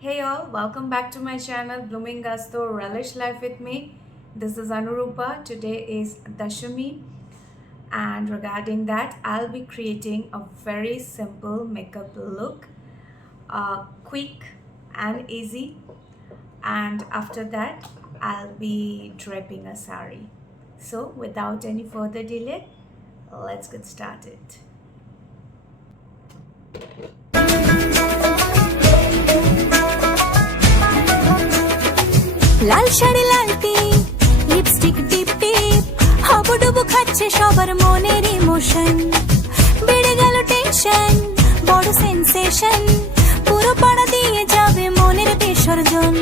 Hey all, welcome back to my channel Blooming Gusto Relish Life with me. This is Anurupa. Today is Dashami, and regarding that, I'll be creating a very simple makeup look, quick and easy. And after that, I'll be draping a sari. So, without any further delay, let's get started. লাল শাড়ি লালটি lipstick টিপ টিপ হাবুডুবু খাচ্ছে সবার মনের emotion বেড়ে গেল টেনশন বড় সেন্সেশন পুরো পাড়া দিয়ে যাবে মনের বিসর্জন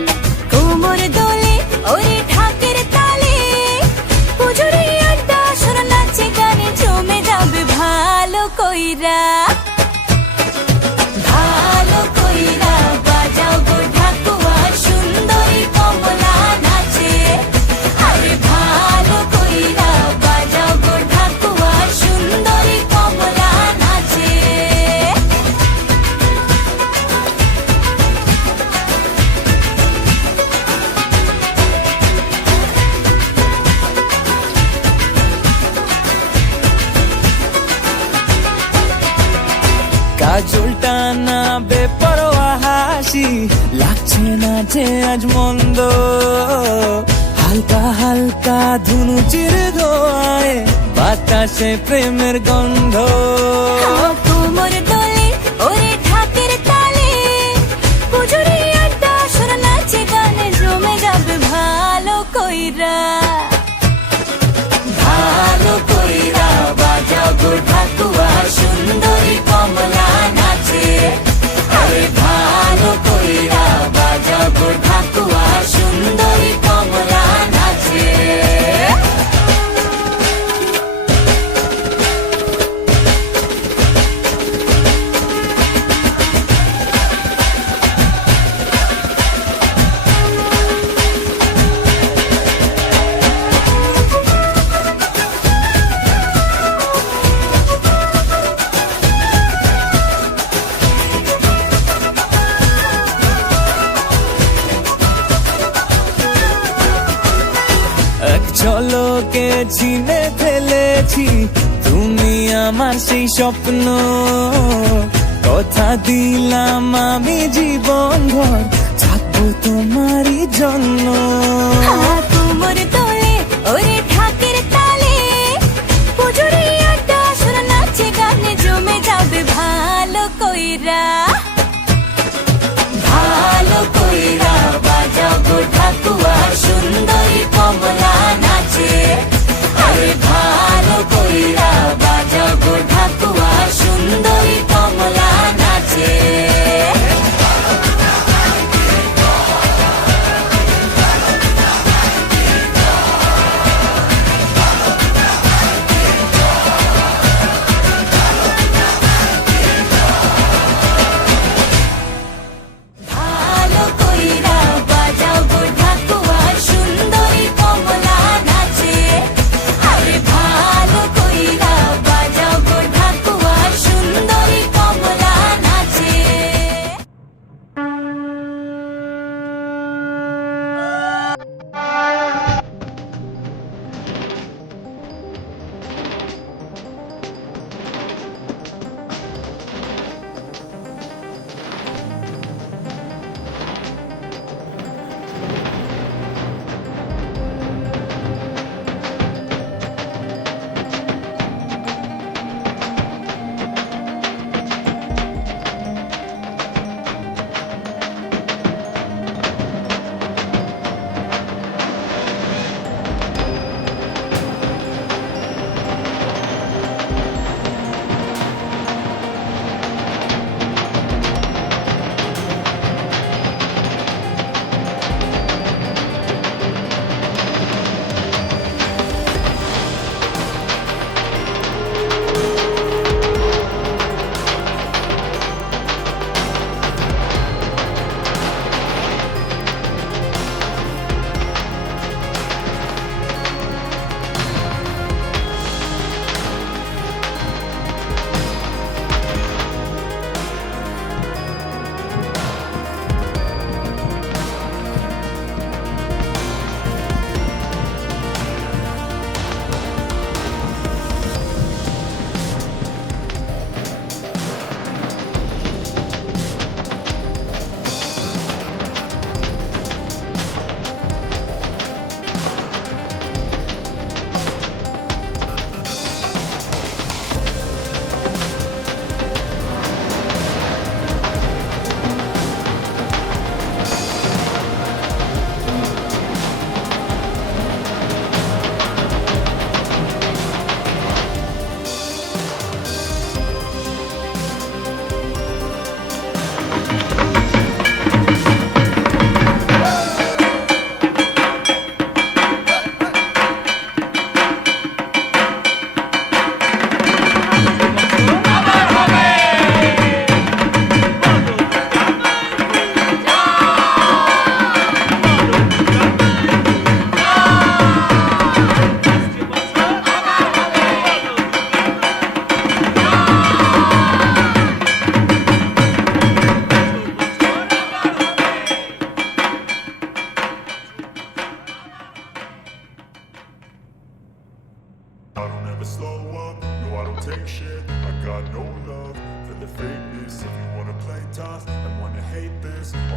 কোমর দোলে ওরে ঢাকের তালে পুজোরে আড্ডা সুর নাচে গানে জমে যাবে ভালো কইরা ভালো কইরা বাজাও গো ঢাকুয়া সুন্দরী কমলা নাচে আরে ভালো কইরা বাজাও গো ঢাকুয়া সুন্দরী কমলা নাচে কাজলটা না বেপরোয়া হাসি লাগছে না যে আজ মন্দ হালকা হালকা ধুনুচির ধোয়ায় বাতাসে প্রেমের গন্ধ কোমর দোলে ওরে ঢাকের তালে পুজোরে আড্ডা সুর নাচে গানে জমে যাবে ভালো কইরা ভালো কইরা বাজাও গো ঢাকুয়া সুন্দরী কমলা নাচে আরে ভালো কইরা বাজাও গো ঢাকুয়া সুন্দরী কমলা নাচে এক ঝলকে চিনে ফেলেছি তুমি আমার সেই স্বপ্ন কথা দিলাম আমি জীবন ভর থাকবো তোমারই জন্য কোমর দোলে ওরে ঢাকের তালে পুজোরে আড্ডা সুর নাচে গানে জমে যাবে ভালো কইরা ভালো কইরা বাজাও গো ঢাকুয়া সুন্দরী কমলা নাচে আরে ভালো কইরা বাজাও গো ঢাকুয়া সুন্দরী কমলা নাচে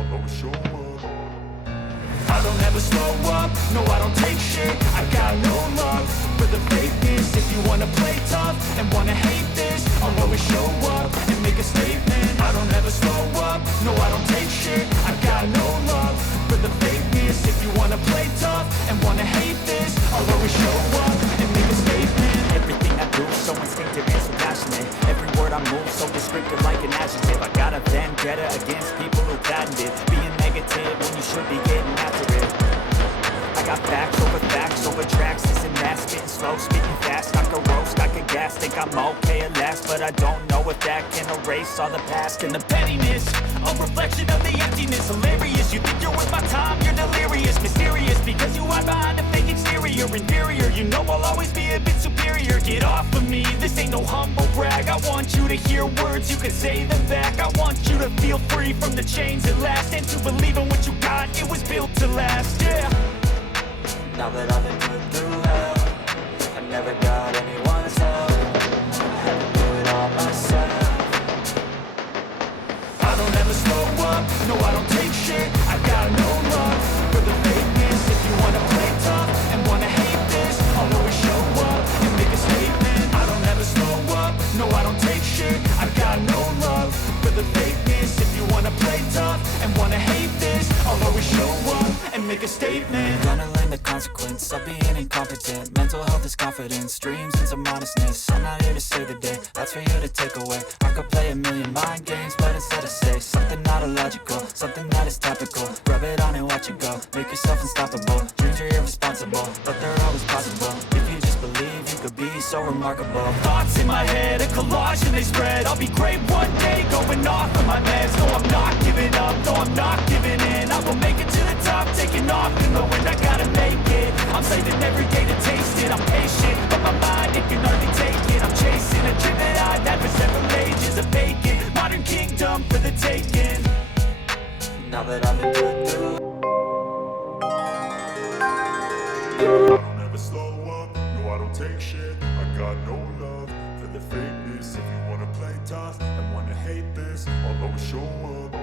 I'll always show up. I don't ever slow up, no I don't take shit. I got no love for the fakeness. If you wanna play tough and wanna hate this, I'll always show up and make a statement. I don't ever slow up, no I don't take shit. I got no love for the fakeness. If you wanna play tough and wanna hate this, I'll always show up and make a statement. Everything I do so instinctive and so passionate. Every word I move so descriptive like an adjective. I got a vendetta against people who patented being negative when you should be getting after it. I got facts over tracks, this and that, spitting slow, speaking fast. I could roast, I could gas, think I'm okay at last, but I don't know if that can erase all the past and the pettiness. A reflection of the emptiness, hilarious. You think you're worth my time, you're delirious, mysterious, because you hide behind a fake exterior, inferior. You know I'll always be a bit superior. Get off of me, this ain't no humble brag. I want you to hear words, you can say them back. I want you to feel free from the chains at last, and to believe in what you got, it was built to last, yeah. Now that I've been put through hell, I never got anyone's help. I had to do it all myself. I don't ever slow up, no I don't take shit. I got no love for the fakeness. If you wanna play tough and wanna hate this, I'll always show up and make a statement. I don't ever slow up, no I don't take shit. I got no love for the fakeness. If you wanna play tough and wanna hate this, I'll always show up and make a statement. Gonna learn the consequence of being incompetent. Mental health is confidence, dreams and some honestness. I'm not here to save the day, that's for you to take away. I could play a million mind games, but instead I say something not illogical, something that is topical. Rub it on and watch it go, make yourself unstoppable. Dreams are irresponsible, but they're always possible. If you just believe, you could be so remarkable. Thoughts in my head, a collage and they spread. I'll be great one day, going off of my meds. No, I'm not giving up, no, I'm not giving in. I will make it to the top, taking off in the wind. I gotta make it, I'm saving every day to taste it. I'm patient, but my mind, it can hardly take it. I'm chasing a dream that I've had for several ages. A vacant, modern kingdom for the taking. Now that I've been put through, I don't ever slow up, no I don't take shit. I got no love for the fakeness. If you wanna play tough and wanna hate this, I'll always show up.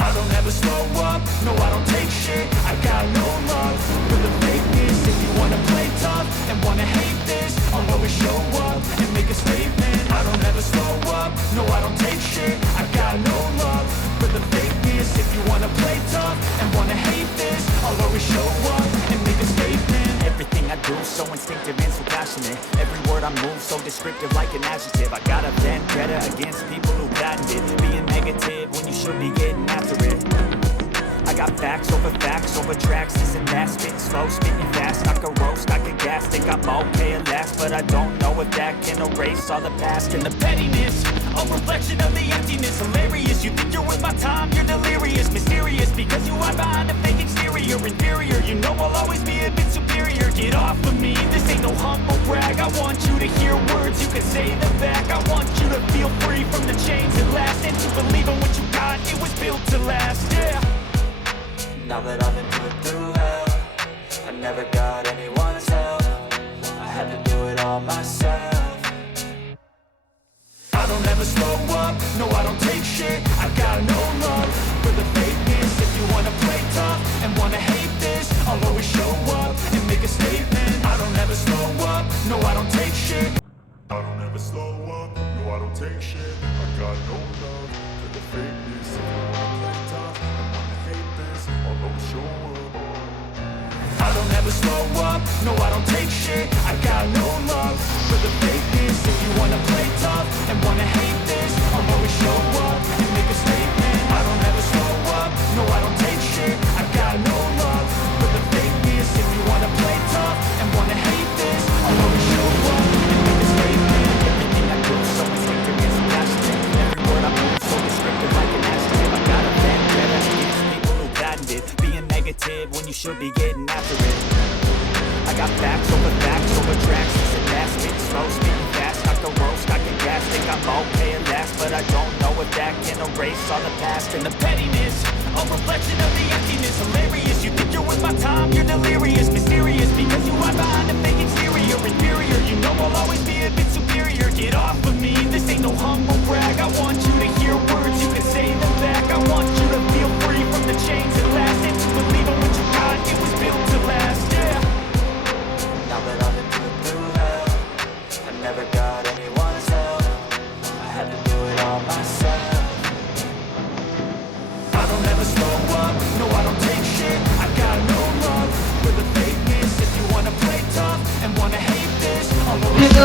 I don't ever slow up, no I don't take shit. I got no love for the fakeness. If you wanna play tough and wanna hate this, I'll always show up and make a statement. I don't ever slow up, no I don't take shit. I got no love for the fakeness. If you wanna play tough and wanna hate this, I'll always show up and make a statement. Everything I do so instinctive and so passionate. Every word I move so descriptive like an adjective. I got a vendetta against people who patented being negative when you should be getting after it. I got facts over tracks, this and that, spitting slow, speaking fast. I could roast, I could gas, think I'm okay at last, but I don't know if that can erase all the past and the pettiness. A reflection of the emptiness, hilarious. You think you're worth my time, you're delirious, mysterious, because you hide behind a fake exterior, inferior. You know I'll always be a bit superior. Get off of me, this ain't no humble brag. I want you to hear words, you can say them back. I want you to feel free from the chains at last, and to believe in what you got, it was built to last, yeah. now that I've been put through hell, I never got anyone's help. I had to do it all myself. I don't ever slow up, no I don't take shit. I got no love for the fakeness. If you wanna play tough and wanna hate this, I'll always show up and make a statement. I don't ever slow up, no I don't take shit. I don't ever slow up, no I don't take shit. I got no love for the fakeness. If you wanna play tough and wanna hate this, I'll always show up. I don't ever slow up, no I don't take shit. I got no love for the fakeness. If you wanna play tough and wanna hate this, I'll always show up and make a statement. I don't ever slow up, no I don't take shit. I got no love for the fakeness. If you wanna play tough and wanna hate this, I'll always show up and make a statement. Everything I do so instinctive and so passionate. Every word I move so descriptive like an adjective. I got a vendetta against people who patented being negative when you should be getting after it. I got facts over tracks, this and that, spitting slow, speaking fast. I could roast, I could gas, think I'm okay at last, but I don't know if that can erase all the past and the pettiness. A reflection of the emptiness, hilarious. You think you're worth my time, you're delirious, mysterious, because you hide behind a fake exterior, inferior. You know I'll always be a bit superior. Get off of me, this